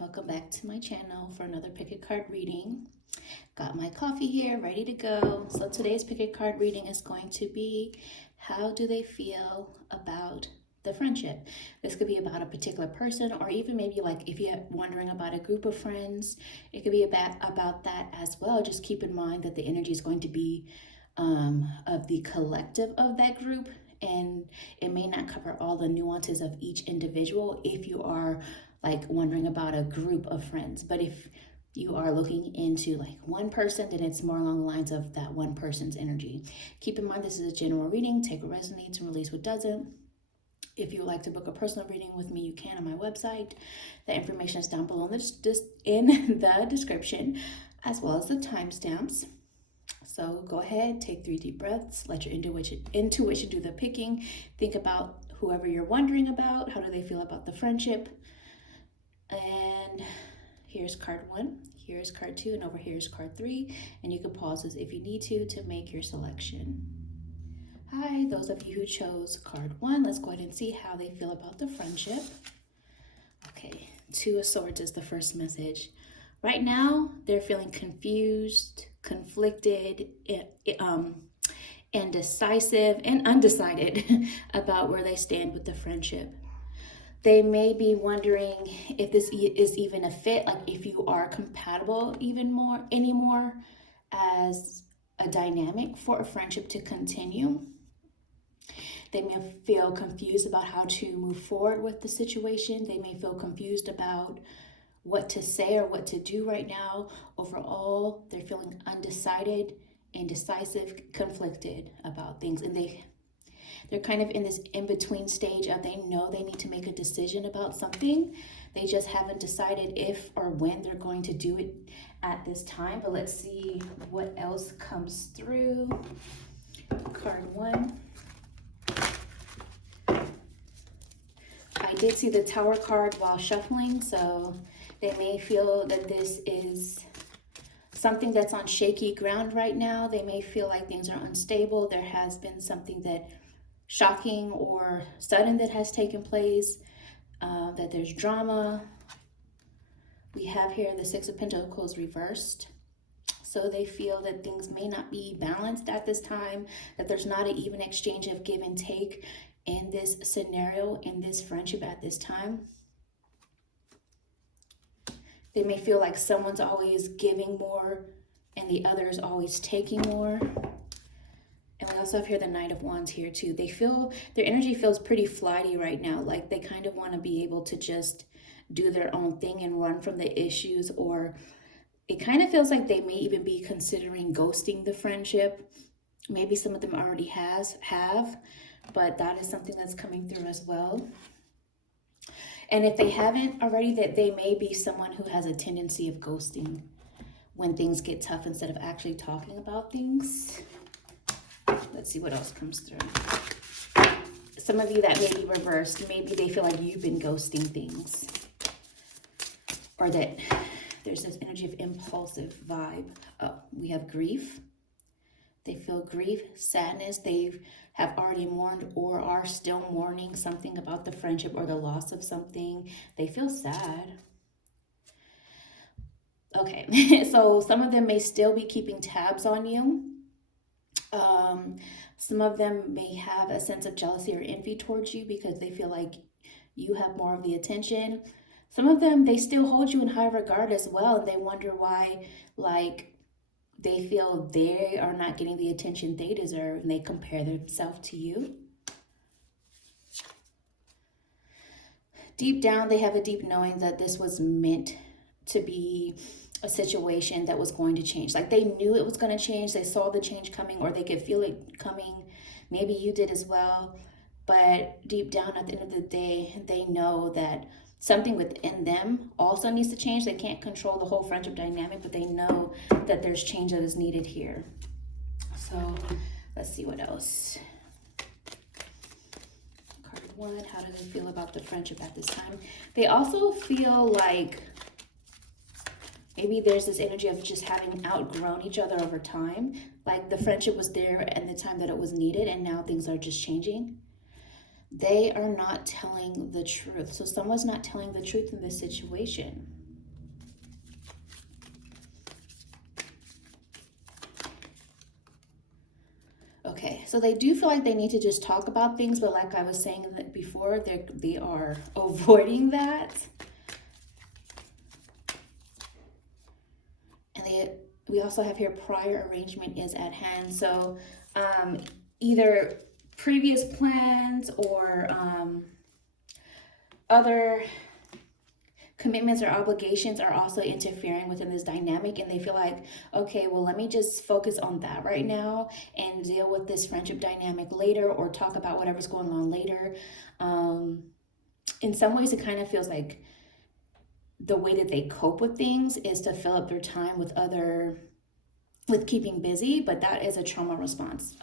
welcome back to my channel for another pick a card reading. Got my coffee here ready to go. So today's pick a card reading is going to be, how do they feel about the friendship? This could be about a particular person, or even maybe like if you're wondering about a group of friends, it could be about that as well. Just keep in mind that the energy is going to be of the collective of that group, and it may not cover all the nuances of each individual if you are like wondering about a group of friends. But if you are looking into like one person, then it's more along the lines of that one person's energy. Keep in mind, this is a general reading. Take what resonates and release what doesn't. If you would like to book a personal reading with me, you can on my website. The information is down below in the description, as well as the timestamps. So go ahead, take 3 deep breaths, let your intuition do the picking. Think about whoever you're wondering about. How do they feel about the friendship? And here's card 1, here's card 2, and over here is card 3. And you can pause this if you need to make your selection. Hi, those of you who chose card 1, let's go ahead and see how they feel about the friendship. Okay, 2 of Swords is the first message. Right now, they're feeling confused, conflicted, indecisive, and undecided about where they stand with the friendship. They may be wondering if this is even a fit, like if you are compatible anymore as a dynamic for a friendship to continue. They may feel confused about how to move forward with the situation. They may feel confused about what to say or what to do right now. Overall, they're feeling undecided, indecisive, conflicted about things. And they're kind of in this in-between stage of they know they need to make a decision about something. They just haven't decided if or when they're going to do it at this time. But let's see what else comes through. Card 1. I did see the Tower card while shuffling, so they may feel that this is something that's on shaky ground right now. They may feel like things are unstable. There has been something that shocking or sudden that has taken place, that there's drama. We have here the 6 of Pentacles reversed. So they feel that things may not be balanced at this time, that there's not an even exchange of give and take in this scenario, in this friendship at this time. They may feel like someone's always giving more and the other is always taking more. And we also have here the Knight of Wands here too. They feel, their energy feels pretty flighty right now. Like they kind of want to be able to just do their own thing and run from the issues, or it kind of feels like they may even be considering ghosting the friendship. Maybe some of them already have, but that is something that's coming through as well. And if they haven't already, that they may be someone who has a tendency of ghosting when things get tough instead of actually talking about things. Let's see what else comes through. Some of you that may be reversed, maybe they feel like you've been ghosting things, or that there's this energy of impulsive vibe. Oh, we have grief. They feel grief, sadness. They have already mourned or are still mourning something about the friendship or the loss of something. They feel sad. Okay, so some of them may still be keeping tabs on you. Some of them may have a sense of jealousy or envy towards you because they feel like you have more of the attention. Some of them, they still hold you in high regard as well, and they wonder why, like, they feel they are not getting the attention they deserve, and they compare themselves to you. Deep down, they have a deep knowing that this was meant to be a situation that was going to change. Like they knew it was going to change. They saw the change coming, or they could feel it coming. Maybe you did as well. But deep down, at the end of the day, they know that something within them also needs to change. They can't control the whole friendship dynamic, but they know that there's change that is needed here. So let's see what else. Card 1, how do they feel about the friendship at this time? They also feel like maybe there's this energy of just having outgrown each other over time. Like the friendship was there at the time that it was needed, and now things are just changing. They are not telling the truth. So someone's not telling the truth in this situation. So they do feel like they need to just talk about things, but like I was saying before, they are avoiding that. And we also have here prior arrangement is at hand. So either previous plans or other commitments or obligations are also interfering within this dynamic, and they feel like, okay, well, let me just focus on that right now and deal with this friendship dynamic later, or talk about whatever's going on later. In some ways, it kind of feels like the way that they cope with things is to fill up their time with keeping busy, but that is a trauma response.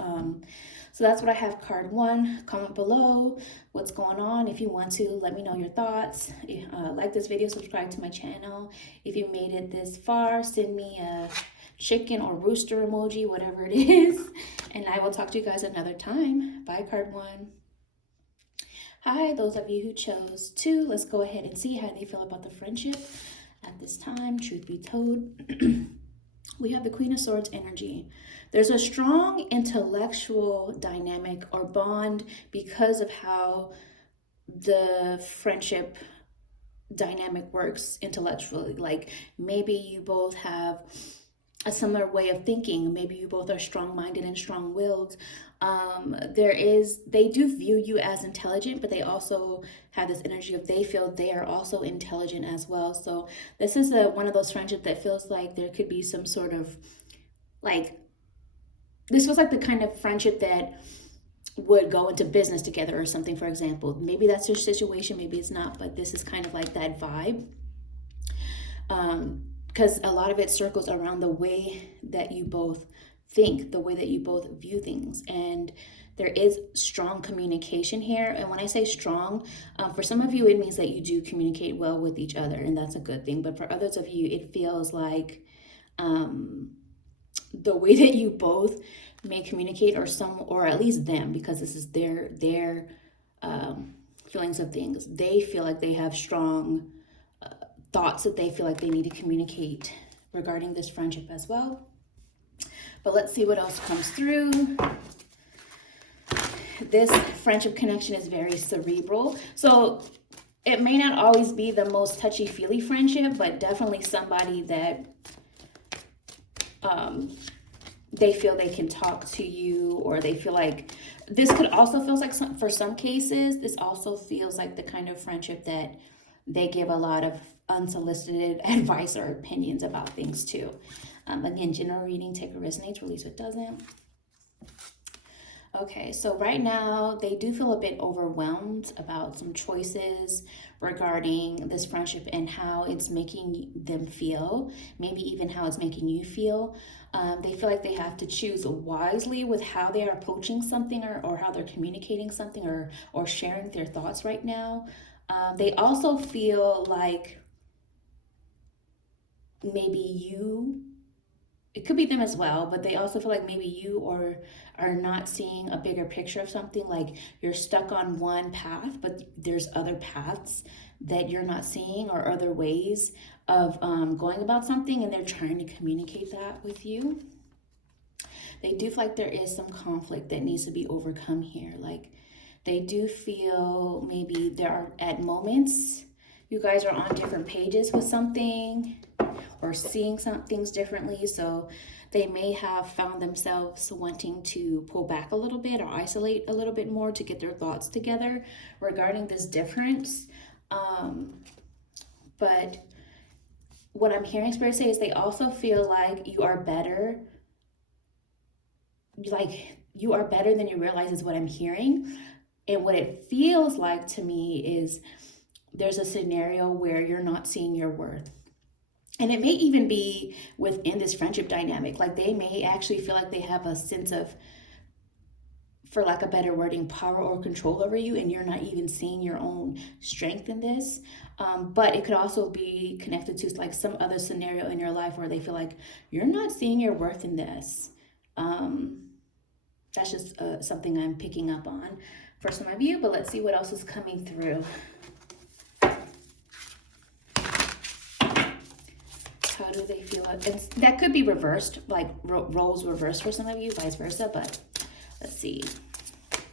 So that's what I have, card 1. Comment below what's going on. If you want to, let me know your thoughts. Like this video, subscribe to my channel. If you made it this far, send me a chicken or rooster emoji, whatever it is. And I will talk to you guys another time. Bye, card 1. Hi, those of you who chose 2, let's go ahead and see how they feel about the friendship at this time. Truth be told, we have the Queen of Swords energy. There's a strong intellectual dynamic or bond because of how the friendship dynamic works intellectually. Like maybe you both have a similar way of thinking. Maybe you both are strong-minded and strong-willed. They do view you as intelligent, but they also have this energy of they feel they are also intelligent as well. So this is one of those friendships that feels like there could be some sort of this was like the kind of friendship that would go into business together or something, for example. Maybe that's your situation, maybe it's not, but this is kind of like that vibe. Because a lot of it circles around the way that you both think, the way that you both view things. And there is strong communication here. And when I say strong, for some of you, it means that you do communicate well with each other, and that's a good thing. But for others of you, it feels like the way that you both may communicate, or at least them, because this is their feelings of things. They feel like they have strong thoughts that they feel like they need to communicate regarding this friendship as well. But let's see what else comes through. This friendship connection is very cerebral. So it may not always be the most touchy-feely friendship, but definitely somebody that they feel they can talk to you, or they feel like this could also feels like for some cases, this also feels like the kind of friendship that they give a lot of unsolicited advice or opinions about things too. Again, general reading, take what resonates, release what doesn't. Okay, so right now they do feel a bit overwhelmed about some choices regarding this friendship and how it's making them feel, maybe even how it's making you feel. They feel like they have to choose wisely with how they are approaching something, or how they're communicating something, or sharing their thoughts right now. They also feel like maybe it could be them as well, but they also feel like maybe you are not seeing a bigger picture of something. Like you're stuck on one path, but there's other paths that you're not seeing, or other ways of going about something, and they're trying to communicate that with you. They do feel like there is some conflict that needs to be overcome here. Like they do feel maybe there are at moments you guys are on different pages with something, or seeing some things differently. So they may have found themselves wanting to pull back a little bit or isolate a little bit more to get their thoughts together regarding this difference. But what I'm hearing Spirit say is they also feel like you are better. Like you are better than you realize is what I'm hearing. And what it feels like to me is there's a scenario where you're not seeing your worth. And it may even be within this friendship dynamic. Like they may actually feel like they have a sense of, for lack of better wording, power or control over you, and you're not even seeing your own strength in this. But it could also be connected to like some other scenario in your life where they feel like you're not seeing your worth in this. That's just something I'm picking up on for some of you, but let's see what else is coming through. How do they feel? And that could be reversed, like roles reversed for some of you, vice versa, but let's see,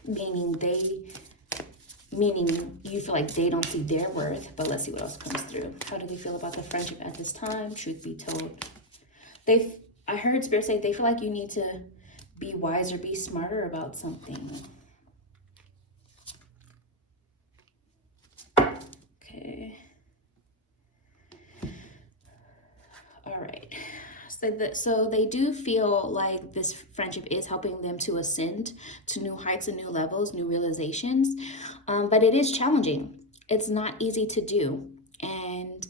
meaning you feel like they don't see their worth. But let's see what else comes through. How do they feel about the friendship at this time? Truth be told, I heard Spirit say they feel like you need to be wiser, be smarter about something. Okay. All right. So they do feel like this friendship is helping them to ascend to new heights and new levels, new realizations. But it is challenging. It's not easy to do. And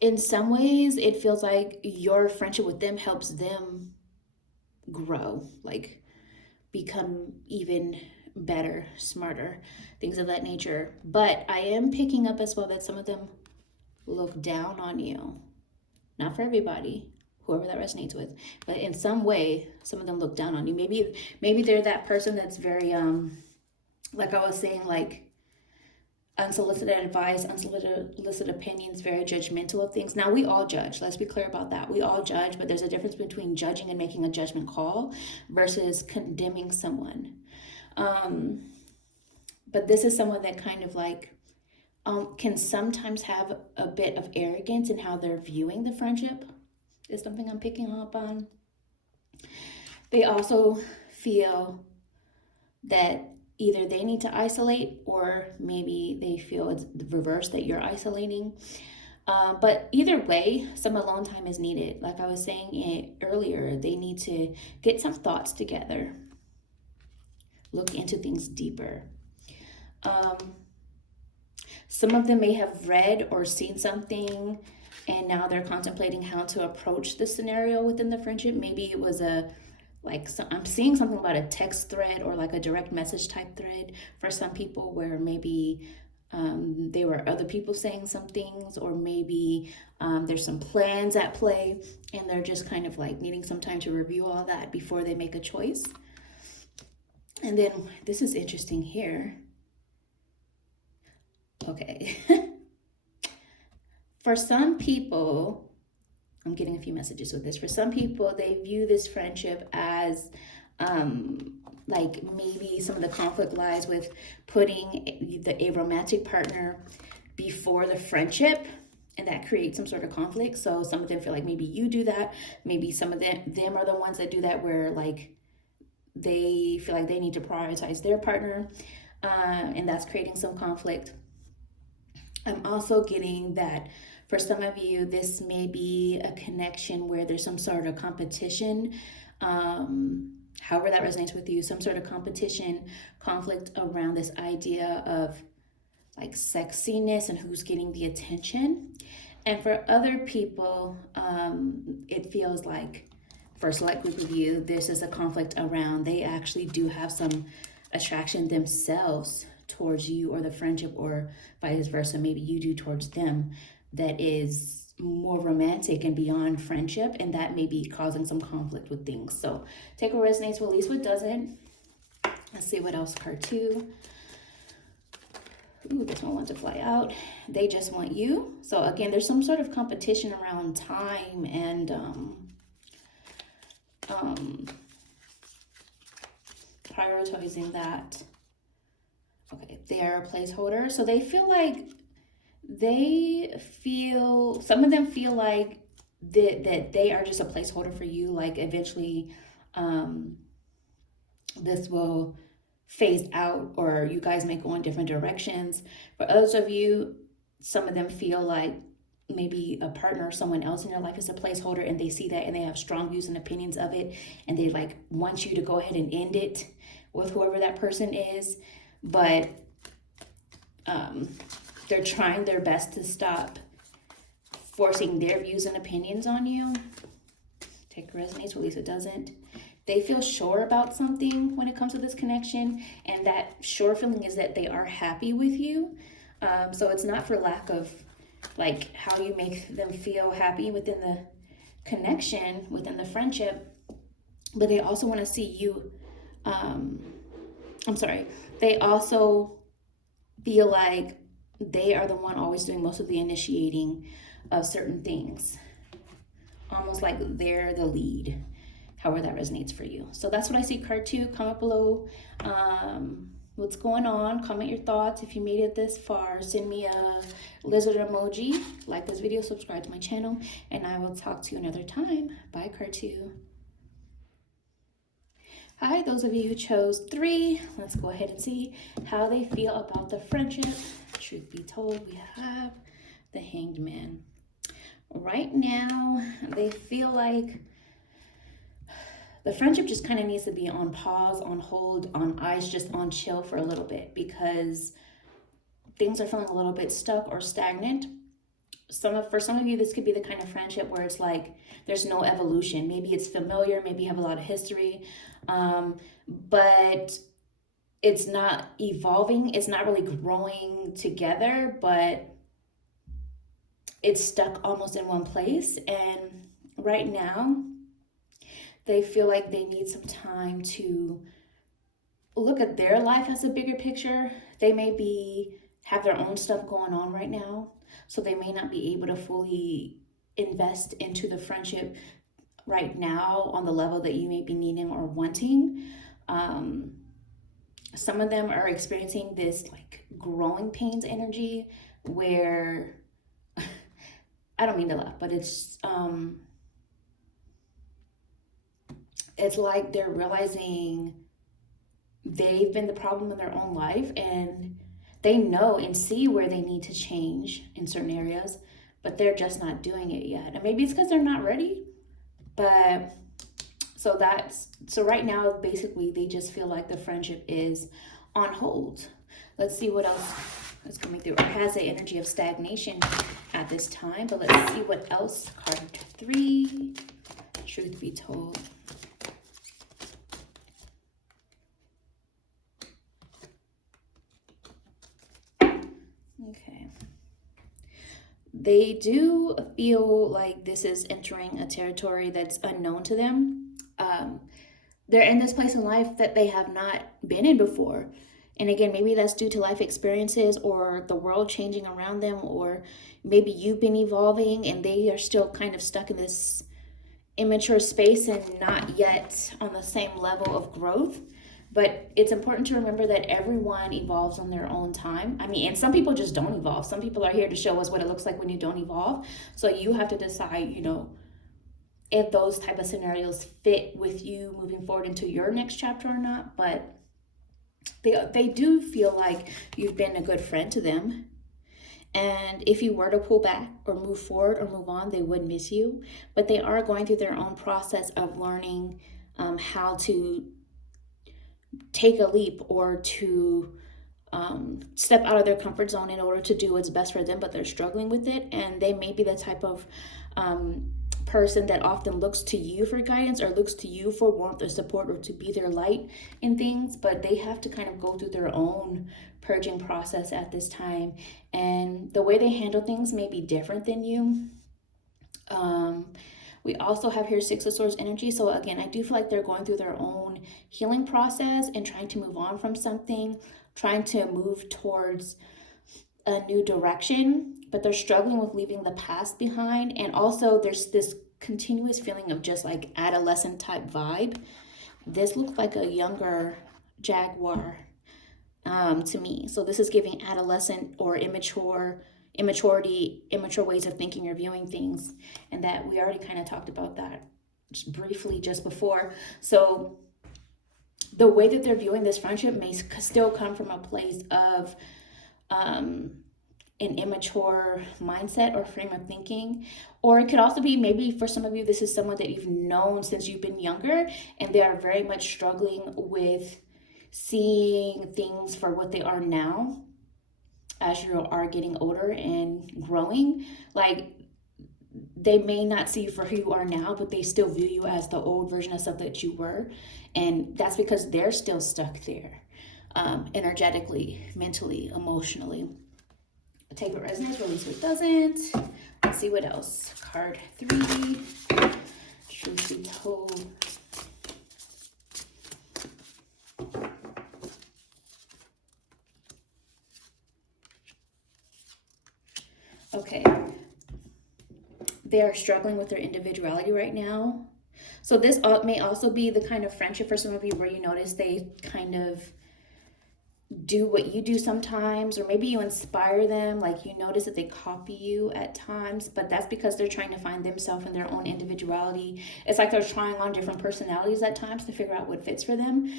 in some ways, it feels like your friendship with them helps them grow, like become even better, smarter, things of that nature. But I am picking up as well that some of them look down on you. Not for everybody, whoever that resonates with, but in some way, some of them look down on you. Maybe they're that person that's very, like I was saying, like unsolicited advice, unsolicited opinions, very judgmental of things. Now, we all judge. Let's be clear about that. We all judge, but there's a difference between judging and making a judgment call versus condemning someone. But this is someone that kind of like can sometimes have a bit of arrogance in how they're viewing the friendship, is something I'm picking up on. They also feel that either they need to isolate, or maybe they feel it's the reverse, that you're isolating. But either way, some alone time is needed. Like I was saying earlier, they need to get some thoughts together, look into things deeper. Some of them may have read or seen something, and now they're contemplating how to approach the scenario within the friendship. Maybe it was I'm seeing something about a text thread or like a direct message type thread for some people, where maybe they were other people saying some things, or maybe there's some plans at play, and they're just kind of like needing some time to review all that before they make a choice. And then this is interesting here. Okay. For some people, I'm getting a few messages with this. For some people, they view this friendship as like maybe some of the conflict lies with putting a romantic partner before the friendship, and that creates some sort of conflict. So some of them feel like maybe you do that. Maybe some of them are the ones that do that, where like they feel like they need to prioritize their partner, and that's creating some conflict. I'm also getting that for some of you, this may be a connection where there's some sort of competition, however that resonates with you, some sort of competition, conflict around this idea of like sexiness and who's getting the attention. And for other people, it feels like, for a select group of you, this is a conflict around they actually do have some attraction themselves towards you or the friendship, or vice versa, maybe you do towards them, that is more romantic and beyond friendship, and that may be causing some conflict with things. So take what resonates, release what doesn't. Let's see what else. Card 2. Ooh, this one wants to fly out. They just want you. So again, there's some sort of competition around time and prioritizing that. Okay, they are a placeholder. So they feel like some of them feel like that they are just a placeholder for you. Like eventually this will phase out, or you guys may go in different directions. For others of you, some of them feel like maybe a partner or someone else in your life is a placeholder, and they see that and they have strong views and opinions of it, and they like want you to go ahead and end it with whoever that person is. But they're trying their best to stop forcing their views and opinions on you. Take resonates, release it doesn't. They feel sure about something when it comes to this connection, and that sure feeling is that they are happy with you. So it's not for lack of like how you make them feel happy within the connection, within the friendship, but they also want to see you. They also feel like they are the one always doing most of the initiating of certain things, almost like they're the lead. however that resonates for you. So that's what I see, card 2. Comment below what's going on. Comment your thoughts. If you made it this far, send me a lizard emoji, like this video, subscribe to my channel, and I will talk to you another time. Bye, card 2. Hi, those of you who chose 3, let's go ahead and see how they feel about the friendship. Truth be told, we have the Hanged Man. Right now, they feel like the friendship just kind of needs to be on pause, on hold, on ice, just on chill for a little bit, because things are feeling a little bit stuck or stagnant. For some of you, this could be the kind of friendship where it's like there's no evolution. Maybe it's familiar, maybe you have a lot of history, but it's not evolving. It's not really growing together, but it's stuck almost in one place. And right now, they feel like they need some time to look at their life as a bigger picture. They may have their own stuff going on right now, so they may not be able to fully invest into the friendship right now on the level that you may be needing or wanting. Some of them are experiencing this like growing pains energy where I don't mean to laugh, but it's like they're realizing they've been the problem in their own life, and they know and see where they need to change in certain areas, but they're just not doing it yet. And maybe it's because they're not ready. But so right now, basically, they just feel like the friendship is on hold. Let's see what else is coming through. Or has the energy of stagnation at this time. But let's see what else. Card 3. Truth be told. Okay. They do feel like this is entering a territory that's unknown to them. They're in this place in life that they have not been in before. And again, maybe that's due to life experiences or the world changing around them, or maybe you've been evolving and they are still kind of stuck in this immature space and not yet on the same level of growth. But it's important to remember that everyone evolves on their own time. I mean, and some people just don't evolve. Some people are here to show us what it looks like when you don't evolve. So you have to decide, if those type of scenarios fit with you moving forward into your next chapter or not. But they do feel like you've been a good friend to them. And if you were to pull back or move forward or move on, they would miss you. But they are going through their own process of learning how to take a leap or to step out of their comfort zone in order to do what's best for them, but they're struggling with it. And they may be the type of person that often looks to you for guidance or looks to you for warmth or support or to be their light in things, but they have to kind of go through their own purging process at this time. And the way they handle things may be different than you. We also have here 6 of Swords energy. So again, I do feel like they're going through their own healing process and trying to move on from something, trying to move towards a new direction, but they're struggling with leaving the past behind. And also there's this continuous feeling of just like adolescent type vibe. This looks like a younger jaguar to me. So this is giving adolescent or immaturity, immature ways of thinking or viewing things. And that we already kind of talked about that just briefly just before. So the way that they're viewing this friendship may still come from a place of an immature mindset or frame of thinking. Or it could also be, maybe for some of you, this is someone that you've known since you've been younger, and they are very much struggling with seeing things for what they are now as you are getting older and growing. Like, they may not see you for who you are now, but they still view you as the old version of stuff that you were. And that's because they're still stuck there, energetically, mentally, emotionally. Take what resonates, release what doesn't. Let's see what else. Card 3. Truth be told. Okay. They are struggling with their individuality right now. So this may also be the kind of friendship for some of you where you notice they kind of do what you do sometimes, or maybe you inspire them, like you notice that they copy you at times, but that's because they're trying to find themselves in their own individuality. It's like they're trying on different personalities at times to figure out what fits for them.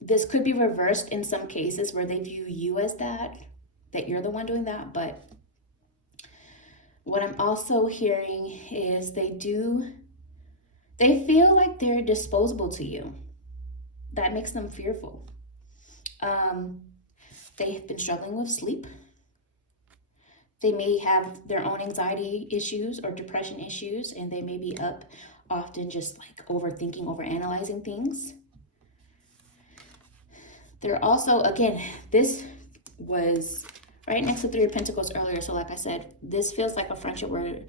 This could be reversed in some cases where they view you as that you're the one doing that. But what I'm also hearing is they feel like they're disposable to you. That makes them fearful. They have been struggling with sleep. They may have their own anxiety issues or depression issues, and they may be up often just like overthinking, overanalyzing things. They're also, again, this was right next to Three of Pentacles earlier. So like I said, this feels like a friendship where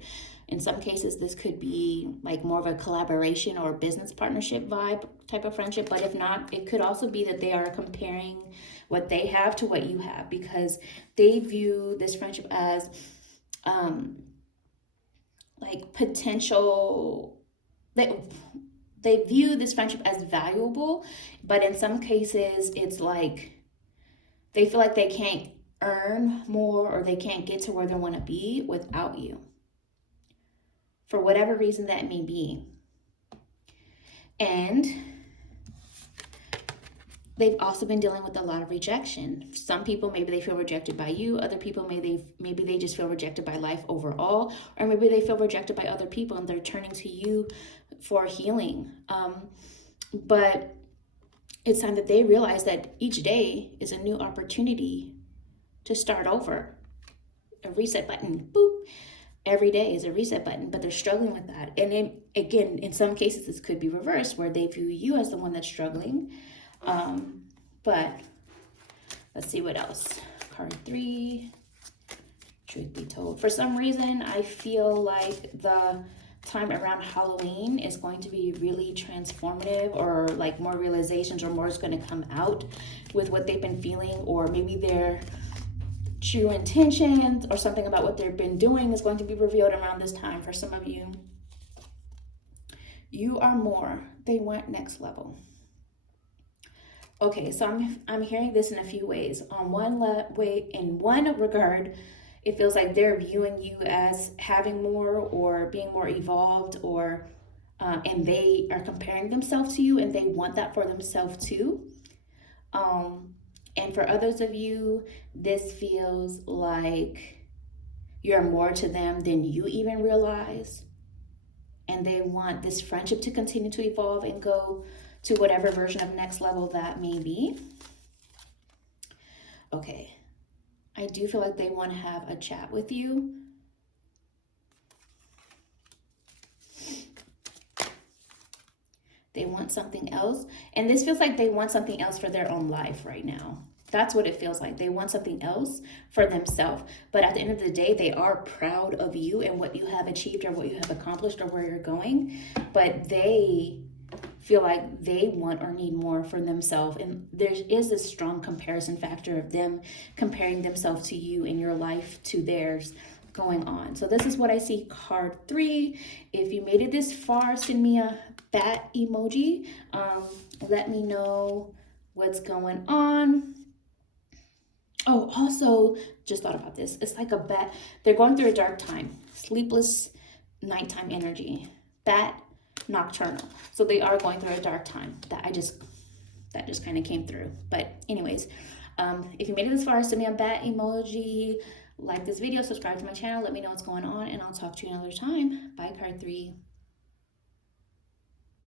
in some cases this could be like more of a collaboration or business partnership vibe type of friendship. But if not, it could also be that they are comparing what they have to what you have, because they view this friendship as like potential, they view this friendship as valuable, but in some cases it's like they feel like they can't earn more or they can't get to where they want to be without you, for whatever reason that may be. And they've also been dealing with a lot of rejection. Some people, maybe they feel rejected by you. Other people, maybe they just feel rejected by life overall, or maybe they feel rejected by other people and they're turning to you for healing. But it's time that they realize that each day is a new opportunity to start over. A reset button, boop. Every day is a reset button, but they're struggling with that. And then, again, in some cases, this could be reversed, where they view you as the one that's struggling. But let's see what else. Card 3, truth be told. For some reason, I feel like the time around Halloween is going to be really transformative, or like more realizations or more is going to come out with what they've been feeling, or maybe their true intentions or something about what they've been doing is going to be revealed around this time. For some of you, you are more. They want next level. Okay, so I'm hearing this in a few ways. On one regard, it feels like they're viewing you as having more or being more evolved, or and they are comparing themselves to you and they want that for themselves too. And for others of you, this feels like you're more to them than you even realize. And they want this friendship to continue to evolve and go to whatever version of next level that may be. Okay, I do feel like they want to have a chat with you. They want something else. And this feels like they want something else for their own life right now. That's what it feels like. They want something else for themselves. But at the end of the day, they are proud of you and what you have achieved or what you have accomplished or where you're going. But they feel like they want or need more for themselves. And there is this strong comparison factor of them comparing themselves to you and your life to theirs going on. So this is what I see, card 3. If you made it this far, send me a bat emoji. Let me know what's going on. Oh, also, just thought about this. It's like a bat. They're going through a dark time. Sleepless nighttime energy. Bat, nocturnal. So they are going through a dark time. That just kind of came through. But anyways, if you made it this far, send me a bat emoji. Like this video, subscribe to my channel. Let me know what's going on, and I'll talk to you another time. Bye, card 3.